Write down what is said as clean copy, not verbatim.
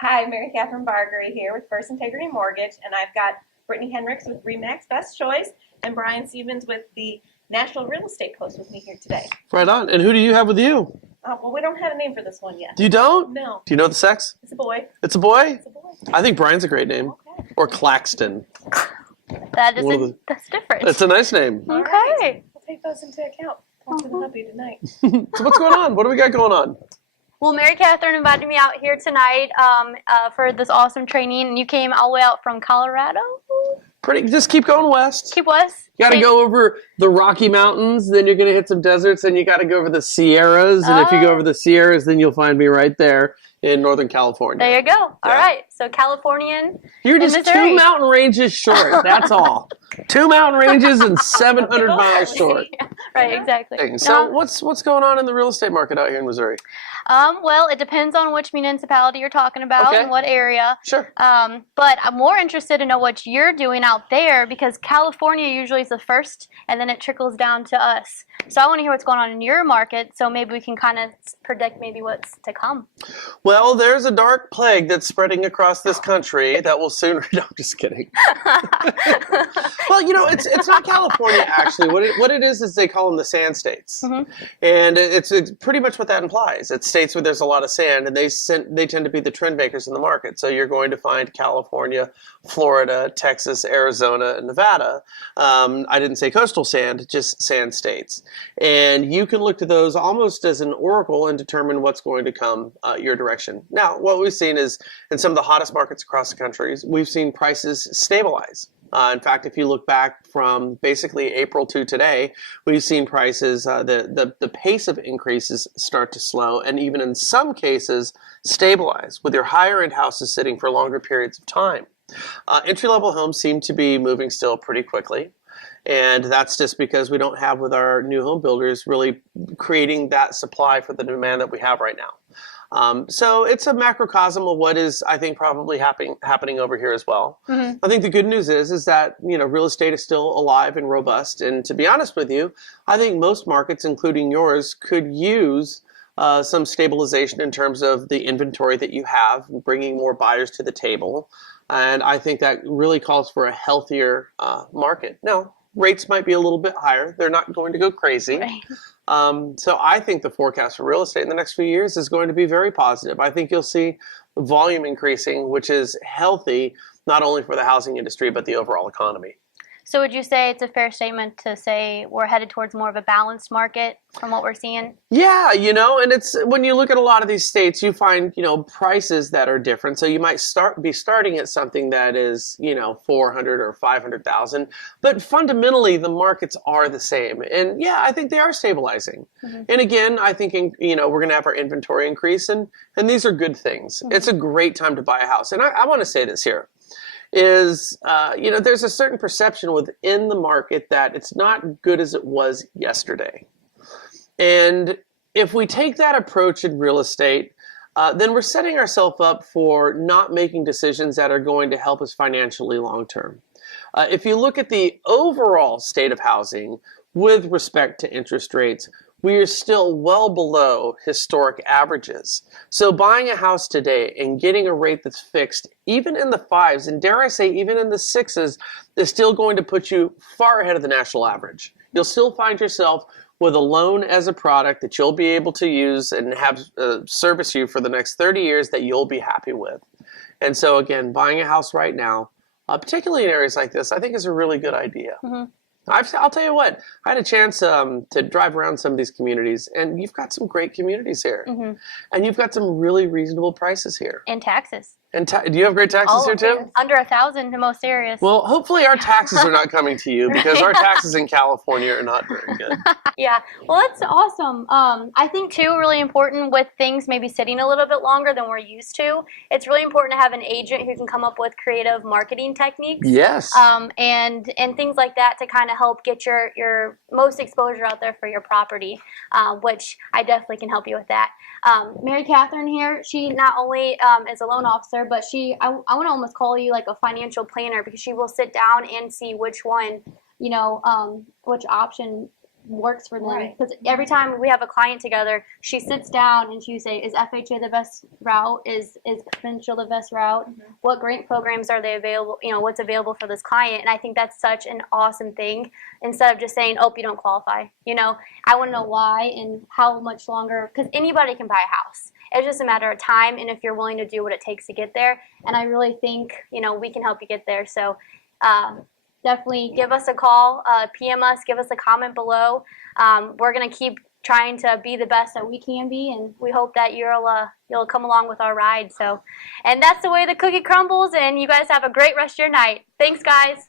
Hi, Mary Catherine Bargery here with First Integrity Mortgage, and I've got Brittany Henricks with RE/MAX Best Choice and Brian Stevens with the National Real Estate Post with me here today. Right on. And who do you have with you? Well, we don't have a name for this one yet. You don't? No. Do you know the sex? It's a boy. It's a boy? It's a boy. I think Brian's a great name. Okay. Or Claxton. That's different. It's a nice name. All Okay. right. We'll take those into account. Talk to the hubby tonight. So what's going on? What do we got going on? Well, Mary Catherine invited me out here tonight for this awesome training, and you came all the way out from Colorado? Just keep going west. Keep west? You got to go over the Rocky Mountains, then you're going to hit some deserts, and you got to go over the Sierras. And if you go over the Sierras, then you'll find me right there in Northern California. There you go. All right. So Californian. You're just Missouri. 2 mountain ranges short. That's all. 2 mountain ranges and 700 miles short. Yeah, right, exactly. So what's going on in the real estate market out here in Missouri? Well, it depends on which municipality you're talking about and what area. Sure. But I'm more interested to know what you're doing out there because California usually is the first, and then it trickles down to us. So I want to hear what's going on in your market, so maybe we can kind of predict maybe what's to come. Well, there's a dark plague that's spreading across this country that will soon. No, I'm just kidding. Well, it's not California actually. What it is they call them the sand states, and it's pretty much what that implies. It's states where there's a lot of sand, and they tend to be the trend makers in the market. So you're going to find California, Florida, Texas, Arizona, and Nevada. I didn't say coastal sand, just sand states. And you can look to those almost as an oracle and determine what's going to come your direction. Now, what we've seen is in some of the hottest markets across the country, we've seen prices stabilize. In fact, if you look back from basically April to today, we've seen prices, the pace of increases start to slow and even in some cases stabilize with your higher end houses sitting for longer periods of time. Entry-level homes seem to be moving still pretty quickly. And that's just because we don't have with our new home builders really creating that supply for the demand that we have right now. So it's a macrocosm of what is, I think, probably happening over here as well. I think the good news is that real estate is still alive and robust. And to be honest with you, I think most markets, including yours, could use some stabilization in terms of the inventory that you have, bringing more buyers to the table. And I think that really calls for a healthier market. Now, rates might be a little bit higher. They're not going to go crazy. Right. So I think the forecast for real estate in the next few years is going to be very positive. I think you'll see volume increasing, which is healthy, not only for the housing industry, but the overall economy. So would you say it's a fair statement to say we're headed towards more of a balanced market from what we're seeing? Yeah, and it's when you look at a lot of these states, you find, prices that are different. So you might be starting at something that is, 400 or 500,000, but fundamentally the markets are the same. And yeah, I think they are stabilizing. And again, I think, we're going to have our inventory increase and these are good things. It's a great time to buy a house. And I want to say this here. There's a certain perception within the market that it's not good as it was yesterday. And if we take that approach in real estate, then we're setting ourselves up for not making decisions that are going to help us financially long term. If you look at the overall state of housing with respect to interest rates, we are still well below historic averages. So buying a house today and getting a rate that's fixed, even in the 5s, and dare I say even in the 6s, is still going to put you far ahead of the national average. You'll still find yourself with a loan as a product that you'll be able to use and have service you for the next 30 years that you'll be happy with. And so again, buying a house right now, particularly in areas like this, I think is a really good idea. I'll tell you what, I had a chance to drive around some of these communities, and you've got some great communities here. And you've got some really reasonable prices here. And taxes. And do you have great taxes here too? Under 1,000 in most areas. Well, hopefully our taxes are not coming to you because our taxes in California are not very good. Yeah, well, that's awesome. I think too, really important with things maybe sitting a little bit longer than we're used to. It's really important to have an agent who can come up with creative marketing techniques. Yes. And things like that to kind of help get your most exposure out there for your property, which I definitely can help you with that. Mary Catherine here, she not only is a loan officer, but I want to almost call you like a financial planner because she will sit down and see which one, which option works for them. Right. Because every time we have a client together, she sits down and she say, is FHA the best route? Is provincial the best route? What grant programs are they available? You know, what's available for this client? And I think that's such an awesome thing. Instead of just saying, oh, you don't qualify. You know, I want to know why and how much longer, because anybody can buy a house. It's just a matter of time and if you're willing to do what it takes to get there. And I really think, you know, we can help you get there. So definitely give us a call, PM us, give us a comment below. We're going to keep trying to be the best that we can be, and we hope that you'll come along with our ride. So, and that's the way the cookie crumbles, and you guys have a great rest of your night. Thanks, guys.